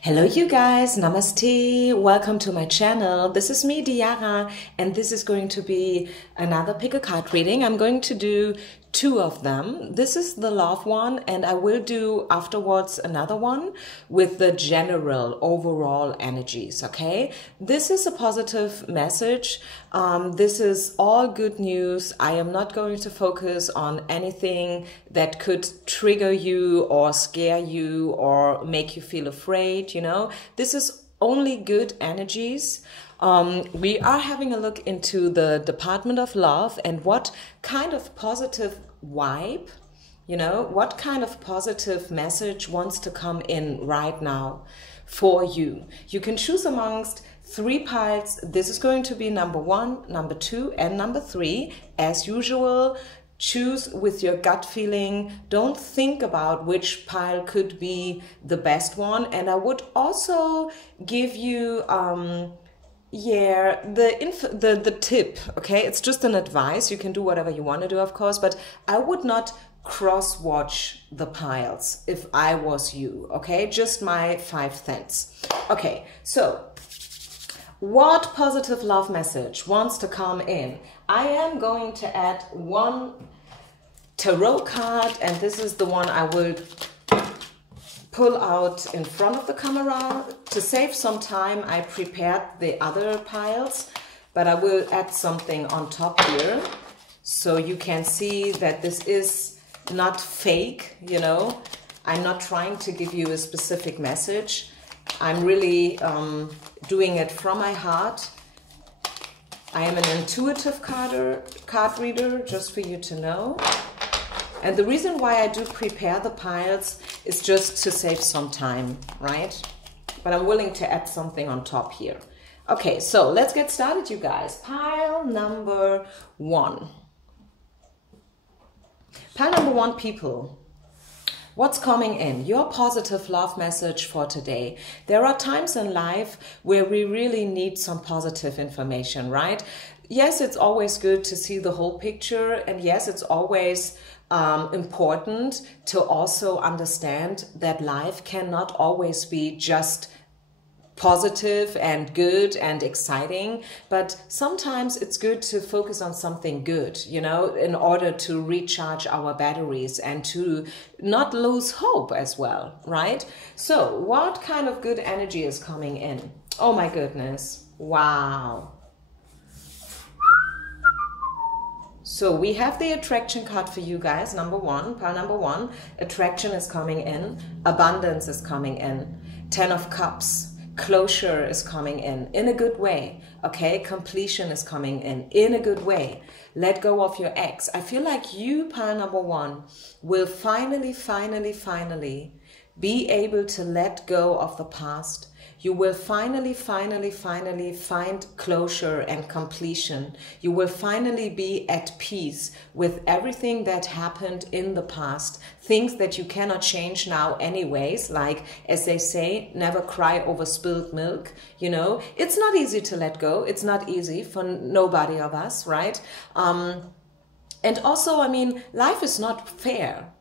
Hello you guys, Namaste, welcome to my channel. This is me, Diara, and this is going to be another pick a card reading. I'm going to do two of them. This is the love one, and I will do afterwards another one with the general overall energies, okay? This is a positive message. This is all good news. I am not going to focus on anything that could trigger you or scare you or make you feel afraid, you know? This is only good energies. We are having a look into the Department of Love and what kind of positive vibe, you know, what kind of positive message wants to come in right now for you. You can choose amongst three piles. This is going to be number 1, number 2, and number 3. As usual, choose with your gut feeling. Don't think about which pile could be the best one. And I would also give you the tip, okay? It's just an advice. You can do whatever you want to do, of course, but I would not cross-watch the piles if I was you, okay? Just my 5 cents. Okay, so what positive love message wants to come in? I am going to add one tarot card, and this is the one I will pull out in front of the camera. To save some time, I prepared the other piles, but I will add something on top here so you can see that this is not fake, you know. I'm not trying to give you a specific message. I'm really doing it from my heart. I am an intuitive card reader, just for you to know. And the reason why I do prepare the piles is just to save some time, right? But I'm willing to add something on top here. Okay, so let's get started, you guys. Pile number 1. Pile number 1, people. What's coming in? Your positive love message for today. There are times in life where we really need some positive information, right? Yes, it's always good to see the whole picture, and yes, it's always important to also understand that life cannot always be just positive and good and exciting, but sometimes it's good to focus on something good, you know, in order to recharge our batteries and to not lose hope as well, right? So what kind of good energy is coming in? Oh my goodness. Wow. So we have the attraction card for you guys, number 1, pile number 1. Attraction is coming in, abundance is coming in, 10 of Cups, closure is coming in a good way, okay? Completion is coming in a good way. Let go of your ex. I feel like you, pile number 1, will finally be able to let go of the past. You will finally find closure and completion. You will finally be at peace with everything that happened in the past. Things that you cannot change now anyways, like, as they say, never cry over spilled milk. You know, it's not easy to let go. It's not easy for nobody of us, right? And also, I mean, life is not fair.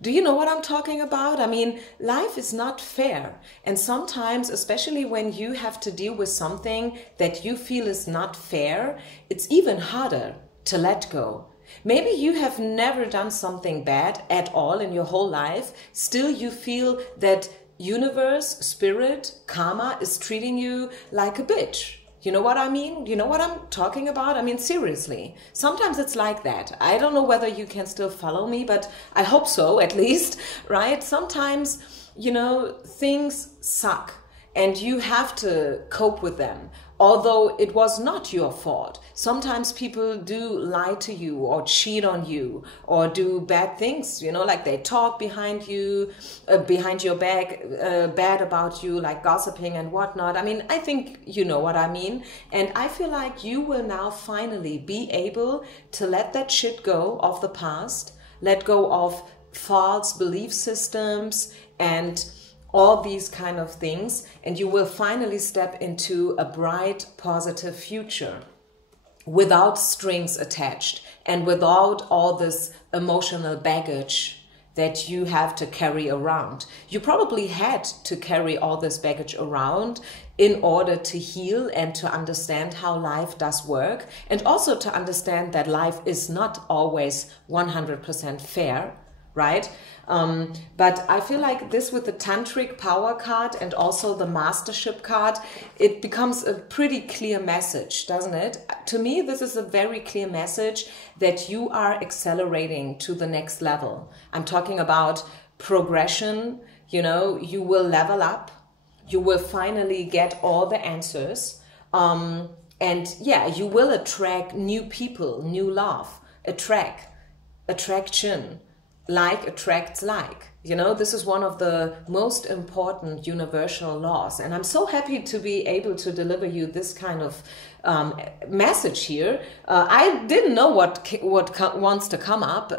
Do you know what I'm talking about? I mean, life is not fair. And sometimes, especially when you have to deal with something that you feel is not fair, it's even harder to let go. Maybe you have never done something bad at all in your whole life. Still, you feel that universe, spirit, karma is treating you like a bitch. You know what I mean? You know what I'm talking about? I mean, seriously. Sometimes it's like that. I don't know whether you can still follow me, but I hope so, at least, right? Sometimes, you know, things suck and you have to cope with them, although it was not your fault. Sometimes people do lie to you or cheat on you or do bad things, you know, like they talk behind you, behind your back, bad about you, like gossiping and whatnot. I mean, I think you know what I mean. And I feel like you will now finally be able to let that shit go of the past, let go of false belief systems and all these kind of things, and you will finally step into a bright, positive future without strings attached and without all this emotional baggage that you have to carry around. You probably had to carry all this baggage around in order to heal and to understand how life does work, and also to understand that life is not always 100% fair, right? But I feel like this with the Tantric Power card and also the Mastership card, it becomes a pretty clear message, doesn't it? To me, this is a very clear message that you are accelerating to the next level. I'm talking about progression, you know, you will level up, you will finally get all the answers. And yeah, you will attract new people, new love, attraction. Like attracts like. You know, this is one of the most important universal laws. And I'm so happy to be able to deliver you this kind of message here. I didn't know what wants to come up,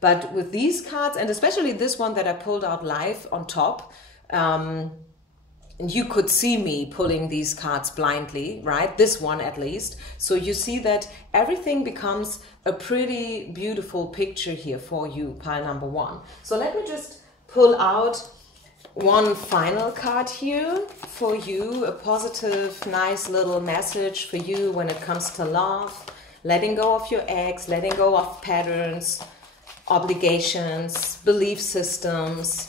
but with these cards, and especially this one that I pulled out live on top, and you could see me pulling these cards blindly, right? This one at least. So you see that everything becomes a pretty beautiful picture here for you, pile number one. So let me just pull out one final card here for you, a positive, nice little message for you when it comes to love, letting go of your ex, letting go of patterns, obligations, belief systems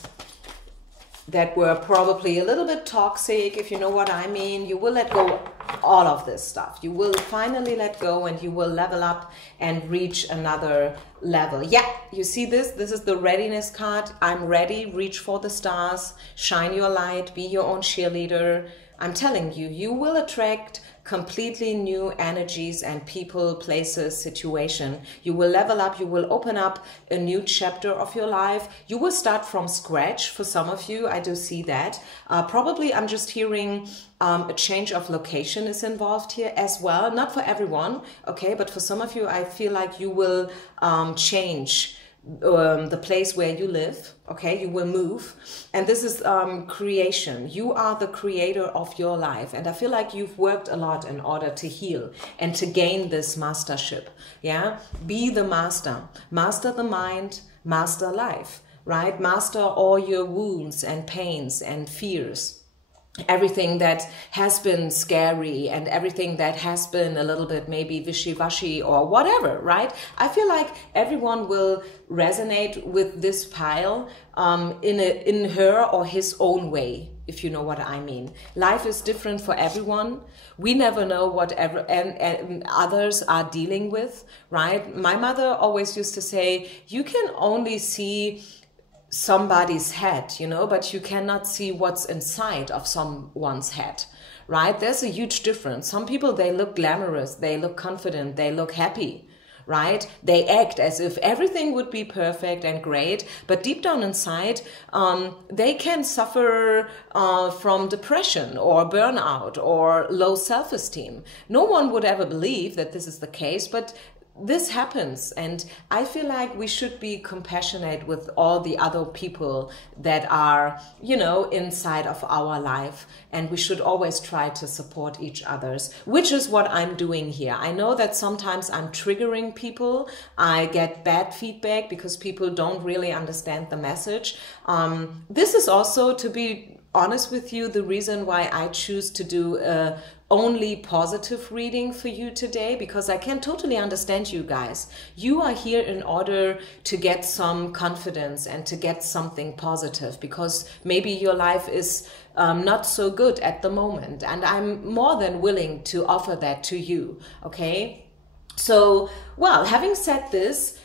that were probably a little bit toxic, if you know what I mean. You will let go all of this stuff. You will finally let go and you will level up and reach another level. Yeah, you see this? This is the readiness card. I'm ready. Reach for the stars. Shine your light. Be your own cheerleader. I'm telling you, you will attract completely new energies and people, places, situation. You will level up, you will open up a new chapter of your life. You will start from scratch for some of you. I do see that. Probably I'm just hearing a change of location is involved here as well. Not for everyone, okay, but for some of you, I feel like you will change the place where you live, okay? You will move, and this is creation. You are the creator of your life, and I feel like you've worked a lot in order to heal and to gain this mastership. Yeah, be the master. Master the mind, master life, right? Master all your wounds and pains and fears. Everything that has been scary and everything that has been a little bit maybe wishy-washy or whatever, right? I feel like everyone will resonate with this pile in her or his own way, if you know what I mean. Life is different for everyone. We never know what and others are dealing with, right? My mother always used to say, you can only see somebody's head, you know, but you cannot see what's inside of someone's head, right? There's a huge difference. Some people, they look glamorous, they look confident, they look happy, right? They act as if everything would be perfect and great, but deep down inside, they can suffer from depression or burnout or low self-esteem. No one would ever believe that this is the case, but this happens, and I feel like we should be compassionate with all the other people that are, you know, inside of our life, and we should always try to support each other's, which is what I'm doing here. I know that sometimes I'm triggering people. I get bad feedback because people don't really understand the message. This is also, to be honest with you, the reason why I choose to do only positive reading for you today, because I can totally understand you guys. You are here in order to get some confidence and to get something positive, because maybe your life is not so good at the moment, and I'm more than willing to offer that to you, okay? So, well, having said this,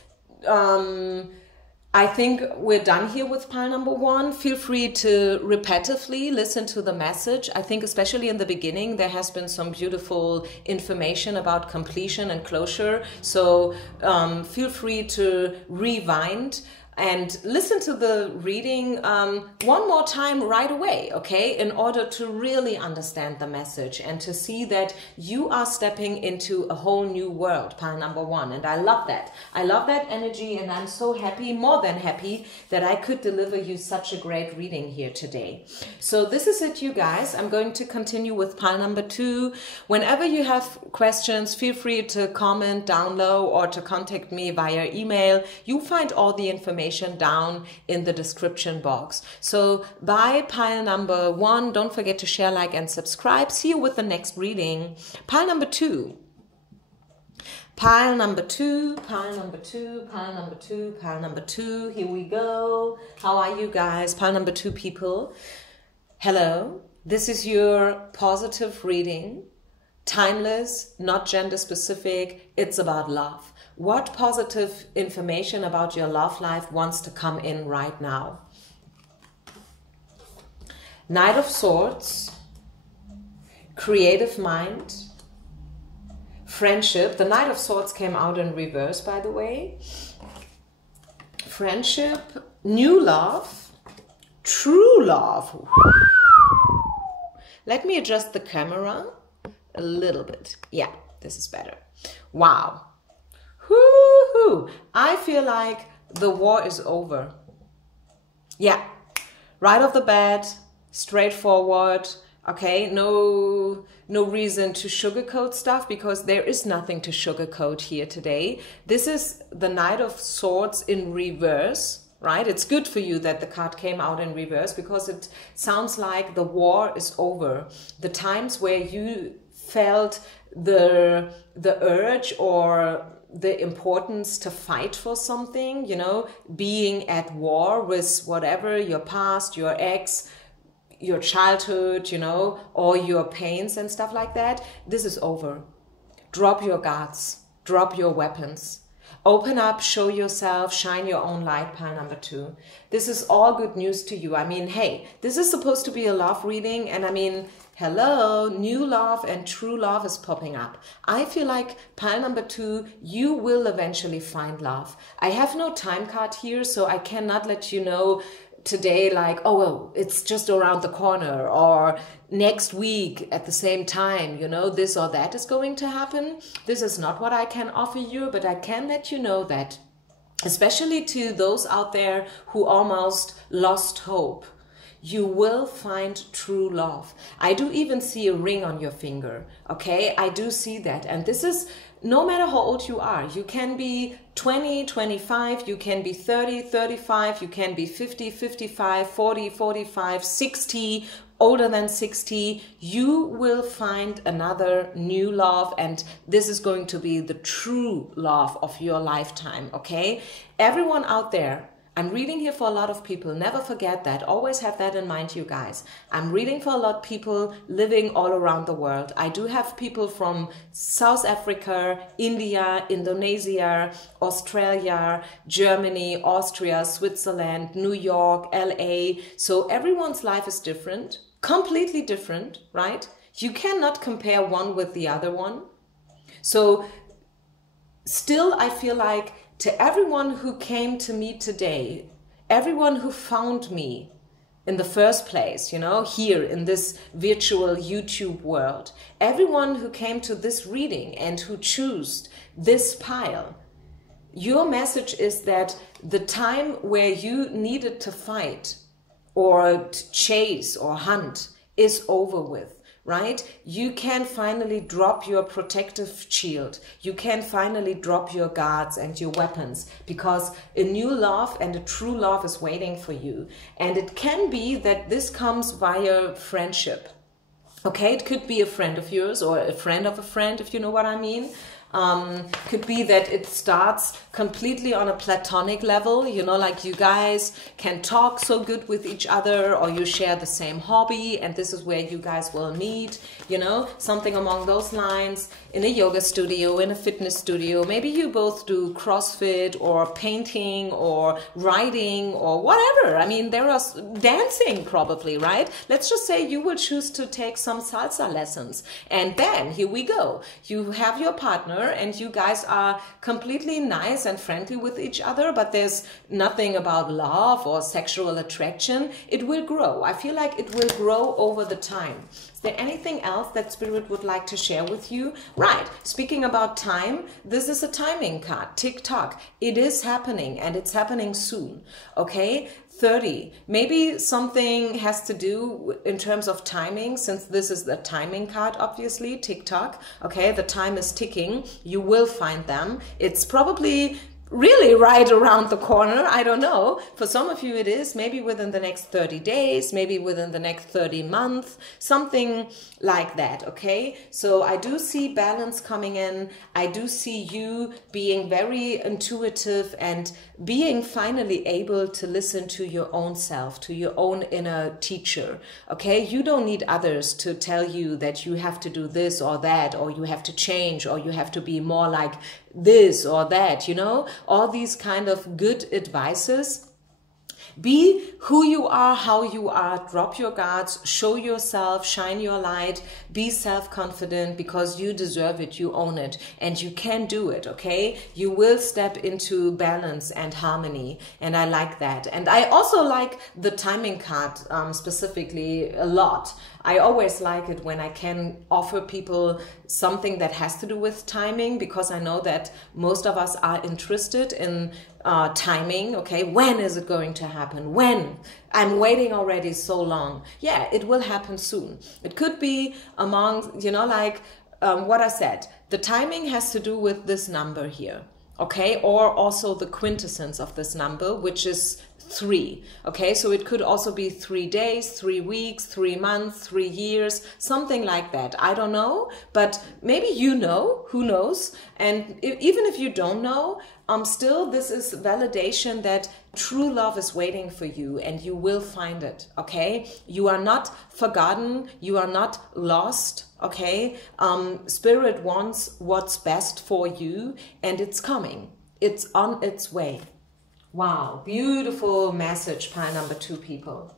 I think we're done here with pile number one. Feel free to repetitively listen to the message. I think especially in the beginning, there has been some beautiful information about completion and closure. So feel free to rewind and listen to the reading one more time right away, okay? In order to really understand the message and to see that you are stepping into a whole new world, pile number one. And I love that. I love that energy, and I'm so happy, more than happy, that I could deliver you such a great reading here today. So this is it, you guys. I'm going to continue with pile number two. Whenever you have questions, feel free to comment down low or to contact me via email. You find all the information information down in the description box. So by pile number 1, don't forget to share, like, and subscribe. See you with the next reading. Pile number 2. Pile number 2, pile number 2, pile number 2, pile number 2. Here we go. How are you guys? Pile number 2 people. Hello. This is your positive reading. Timeless, not gender specific. It's about love. What positive information about your love life wants to come in right now? Knight of Swords. Creative mind. Friendship. The Knight of Swords came out in reverse, by the way. Friendship, new love, true love. Let me adjust the camera a little bit. Yeah, this is better. Wow. Woo-hoo. I feel like the war is over. Yeah, right off the bat, straightforward. Okay, no reason to sugarcoat stuff, because there is nothing to sugarcoat here today. This is the Knight of Swords in reverse, right? It's good for you that the card came out in reverse, because it sounds like the war is over. The times where you felt the urge or the importance to fight for something, you know, being at war with whatever, your past, your ex, your childhood, you know, or your pains and stuff like that, this is over. Drop your guards, drop your weapons, open up, show yourself, shine your own light, pile number 2. This is all good news to you. I mean, hey, this is supposed to be a love reading, and I mean, hello, new love and true love is popping up. I feel like pile number 2, you will eventually find love. I have no time card here, so I cannot let you know today, like, oh, well, it's just around the corner, or next week at the same time, you know, this or that is going to happen. This is not what I can offer you, but I can let you know that, especially to those out there who almost lost hope, you will find true love. I do even see a ring on your finger, okay? I do see that. And this is, no matter how old you are, you can be 20, 25, you can be 30, 35, you can be 50, 55, 40, 45, 60, older than 60, you will find another new love, and this is going to be the true love of your lifetime, okay? Everyone out there, I'm reading here for a lot of people. Never forget that. Always have that in mind, you guys. I'm reading for a lot of people living all around the world. I do have people from South Africa, India, Indonesia, Australia, Germany, Austria, Switzerland, New York, LA. So everyone's life is different, completely different, right? You cannot compare one with the other one. So still, I feel like, to everyone who came to me today, everyone who found me in the first place, you know, here in this virtual YouTube world, everyone who came to this reading and who chose this pile, your message is that the time where you needed to fight or to chase or hunt is over with. Right? You can finally drop your protective shield. You can finally drop your guards and your weapons, because a new love and a true love is waiting for you. And it can be that this comes via friendship. Okay, it could be a friend of yours or a friend of a friend, if you know what I mean. Could be that it starts completely on a platonic level, you know, like you guys can talk so good with each other, or you share the same hobby and this is where you guys will meet, you know, something along those lines, in a yoga studio, in a fitness studio. Maybe you both do CrossFit or painting or writing or whatever. I mean, there are dancing probably, right? Let's just say you will choose to take some salsa lessons, and then here we go. You have your partner and you guys are completely nice and friendly with each other, but there's nothing about love or sexual attraction. It will grow. I feel like it will grow over the time. Is there anything else that Spirit would like to share with you? Right. Speaking about time, this is a timing card. Tick-tock. It is happening, and it's happening soon. Okay? 30. Maybe something has to do in terms of timing, since this is the timing card, obviously, tick-tock. Okay, the time is ticking. You will find them. It's probably really right around the corner. I don't know. For some of you it is, maybe within the next 30 days, maybe within the next 30 months, something like that, okay? So I do see balance coming in. I do see you being very intuitive and being finally able to listen to your own self, to your own inner teacher, okay? You don't need others to tell you that you have to do this or that, or you have to change, or you have to be more like this or that, you know, all these kind of good advices. Be who you are, how you are, drop your guards, show yourself, shine your light, be self-confident, because you deserve it, you own it, and you can do it, okay? You will step into balance and harmony, and I like that. And I also like the timing card specifically a lot. I always like it when I can offer people something that has to do with timing, because I know that most of us are interested in timing, okay? When is it going to happen? When? I'm waiting already so long. Yeah, it will happen soon. It could be among, you know, like what I said, the timing has to do with this number here, okay? Or also the quintessence of this number, which is 3, okay? So it could also be 3 days, 3 weeks, 3 months, 3 years, something like that. I don't know, but maybe you know, who knows? And even if you don't know, still this is validation that true love is waiting for you, and you will find it, okay? You are not forgotten, you are not lost, okay? Spirit wants what's best for you, and it's coming. It's on its way. Wow, beautiful message, pile number 2, people.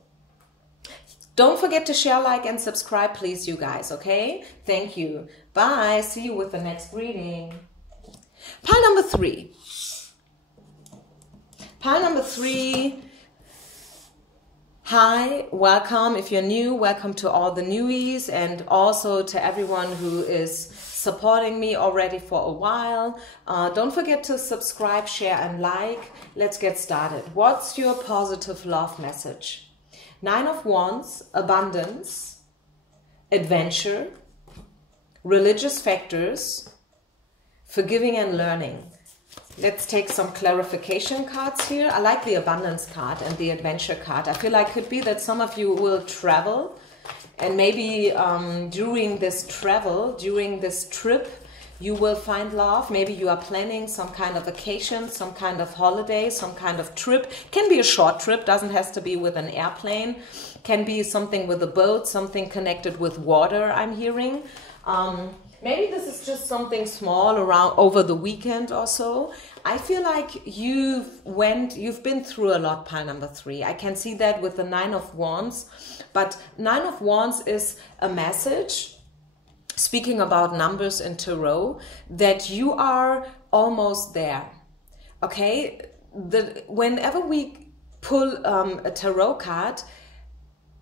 Don't forget to share, like, and subscribe, please, you guys, okay? Thank you. Bye. See you with the next reading. Pile number 3. Pile number 3. Hi, welcome. If you're new, welcome to all the newies, and also to everyone who is supporting me already for a while. Don't forget to subscribe, share, and like. Let's get started. What's your positive love message? 9 of Wands, abundance, adventure, religious factors, forgiving and learning. Let's take some clarification cards here. I like the abundance card and the adventure card. I feel like it could be that some of you will travel, and maybe during this travel, during this trip, you will find love. Maybe you are planning some kind of vacation, some kind of holiday, some kind of trip. Can be a short trip, doesn't have to be with an airplane. Can be something with a boat, something connected with water, I'm hearing. Maybe this is just something small around over the weekend or so. I feel like you've been through a lot, pile number 3. I can see that with the 9 of Wands. But 9 of Wands is a message, speaking about numbers in tarot, that you are almost there, okay? Whenever we pull a tarot card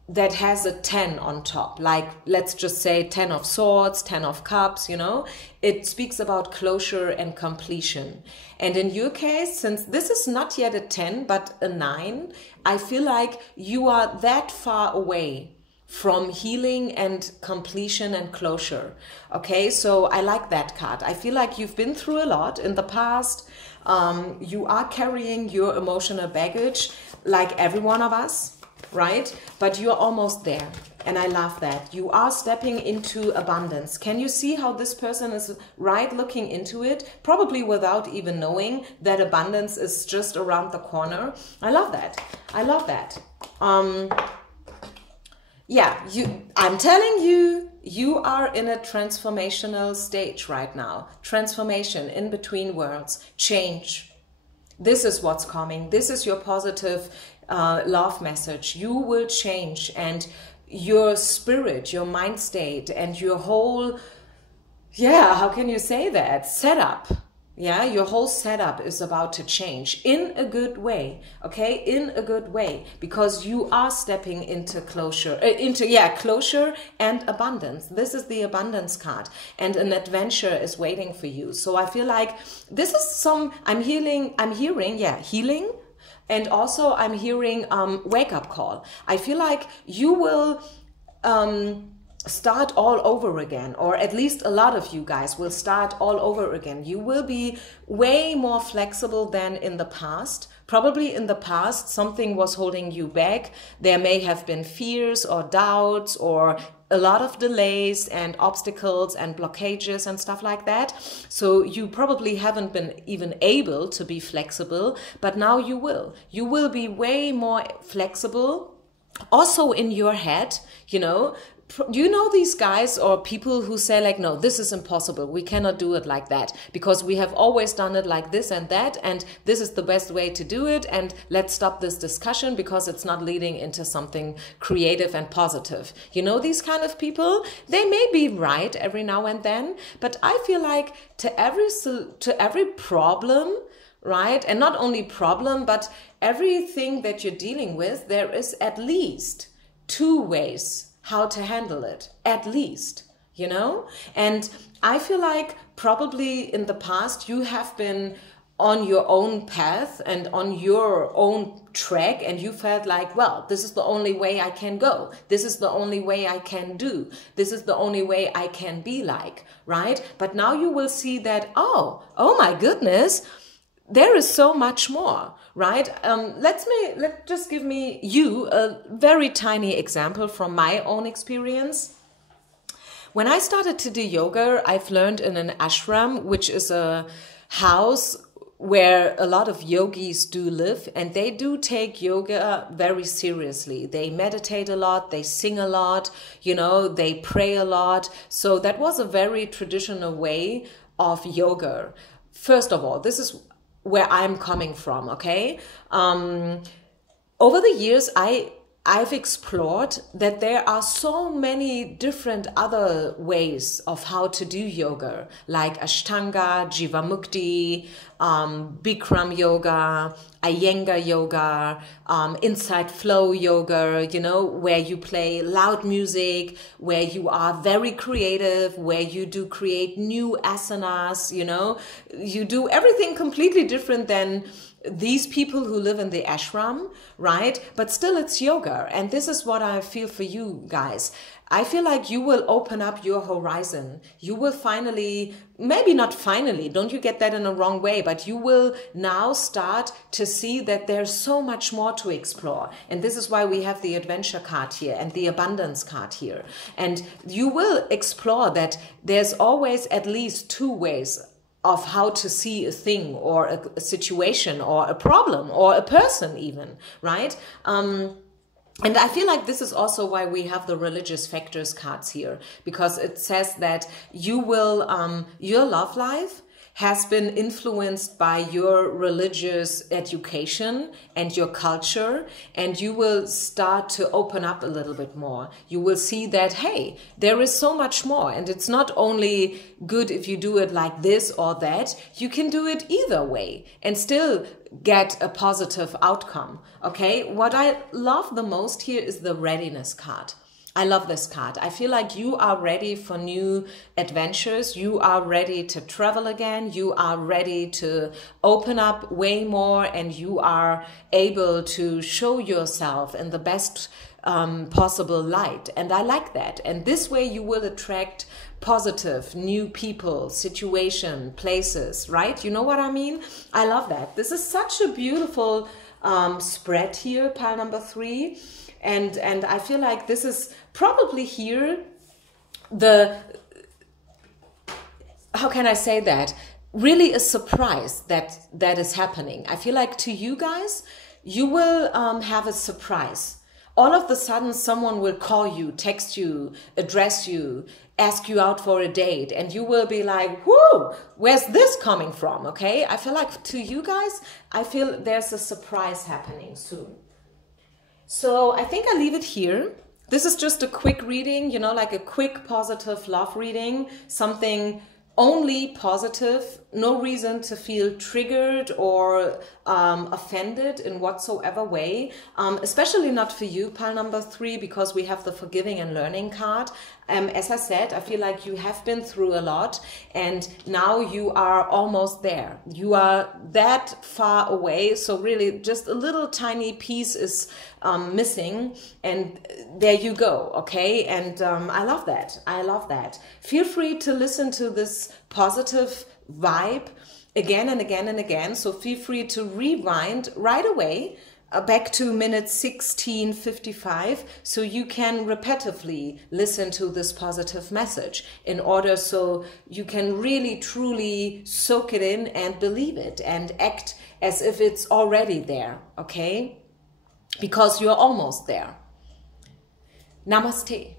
that has a 10 on top, like let's just say 10 of Swords, 10 of Cups, you know, it speaks about closure and completion. And in your case, since this is not yet a 10 but a 9, I feel like you are that far away from healing and completion and closure, okay? So I like that card. I feel like you've been through a lot in the past. You are carrying your emotional baggage like every one of us, right? But you're almost there, and I love that. You are stepping into abundance. Can you see how this person is right looking into it, probably without even knowing that abundance is just around the corner? I love that. I love that. Yeah, I'm telling you, you are in a transformational stage right now. Transformation, in between worlds, change. This is what's coming. This is your positive love message. You will change, and your spirit, your mind state, and your whole, yeah, how can you say that? Setup. Yeah, your whole setup is about to change in a good way, okay? In a good way, because you are stepping into closure, closure and abundance. This is the abundance card, and an adventure is waiting for you. So I feel like this is I'm hearing, healing. And also I'm hearing wake-up call. I feel like you will start all over again, or at least a lot of you guys will start all over again. You will be way more flexible than in the past. Probably in the past, something was holding you back. There may have been fears or doubts or a lot of delays and obstacles and blockages and stuff like that. So you probably haven't been even able to be flexible, but now you will. You will be way more flexible. Also in your head, you know, do you know these guys or people who say like, no, this is impossible. We cannot do it like that because we have always done it like this and that. And this is the best way to do it. And let's stop this discussion because it's not leading into something creative and positive. You know, these kind of people, they may be right every now and then, but I feel like to every problem, right? And not only problem, but everything that you're dealing with, there is at least 2 ways how to handle it, at least, you know? And I feel like probably in the past you have been on your own path and on your own track, and you felt like, well, this is the only way I can go. This is the only way I can do. This is the only way I can be like, right? But now you will see that, oh my goodness, there is so much more, right? Let's just give you a very tiny example from my own experience. When I started to do yoga, I've learned in an ashram, which is a house where a lot of yogis do live, and they do take yoga very seriously. They meditate a lot, they sing a lot, you know, they pray a lot. So that was a very traditional way of yoga. First of all, this is where I'm coming from, okay? Over the years, I've explored that there are so many different other ways of how to do yoga, like Ashtanga, Jivamukti, Bikram yoga, Iyengar yoga, inside flow yoga, you know, where you play loud music, where you are very creative, where you do create new asanas, you know, you do everything completely different than these people who live in the ashram, right? But still it's yoga. And this is what I feel for you guys. I feel like you will open up your horizon. You will finally, maybe not finally, don't you get that in a wrong way, but you will now start to see that there's so much more to explore. And this is why we have the adventure card here and the abundance card here. And you will explore that there's always at least 2 ways of how to see a thing or a situation or a problem or a person even, right? And I feel like this is also why we have the religious factors cards here, because it says that you will, your love life has been influenced by your religious education and your culture, and you will start to open up a little bit more. You will see that, hey, there is so much more, and it's not only good if you do it like this or that, you can do it either way and still get a positive outcome, okay? What I love the most here is the readiness card. I love this card. I feel like you are ready for new adventures. You are ready to travel again. You are ready to open up way more, and you are able to show yourself in the best possible light. And I like that. And this way you will attract positive, new people, situation, places, right? You know what I mean? I love that. This is such a beautiful spread here, pile number 3. And I feel like this is probably here how can I say that? Really a surprise that is happening. I feel like to you guys, you will have a surprise. All of a sudden, someone will call you, text you, address you, ask you out for a date, and you will be like, whoo, where's this coming from, okay? I feel like to you guys, I feel there's a surprise happening soon. So I think I'll leave it here. This is just a quick reading, you know, like a quick positive love reading, something only positive, no reason to feel triggered or offended in whatsoever way, especially not for you, pile number 3, because we have the forgiving and learning card. As I said, I feel like you have been through a lot, and now you are almost there. You are that far away, so really just a little tiny piece is missing, and there you go. Okay, and I love that. I love that. Feel free to listen to this positive vibe again and again and again. So feel free to rewind right away back to minute 16:55, so you can repetitively listen to this positive message in order so you can really truly soak it in and believe it and act as if it's already there, okay? Because you're almost there. Namaste.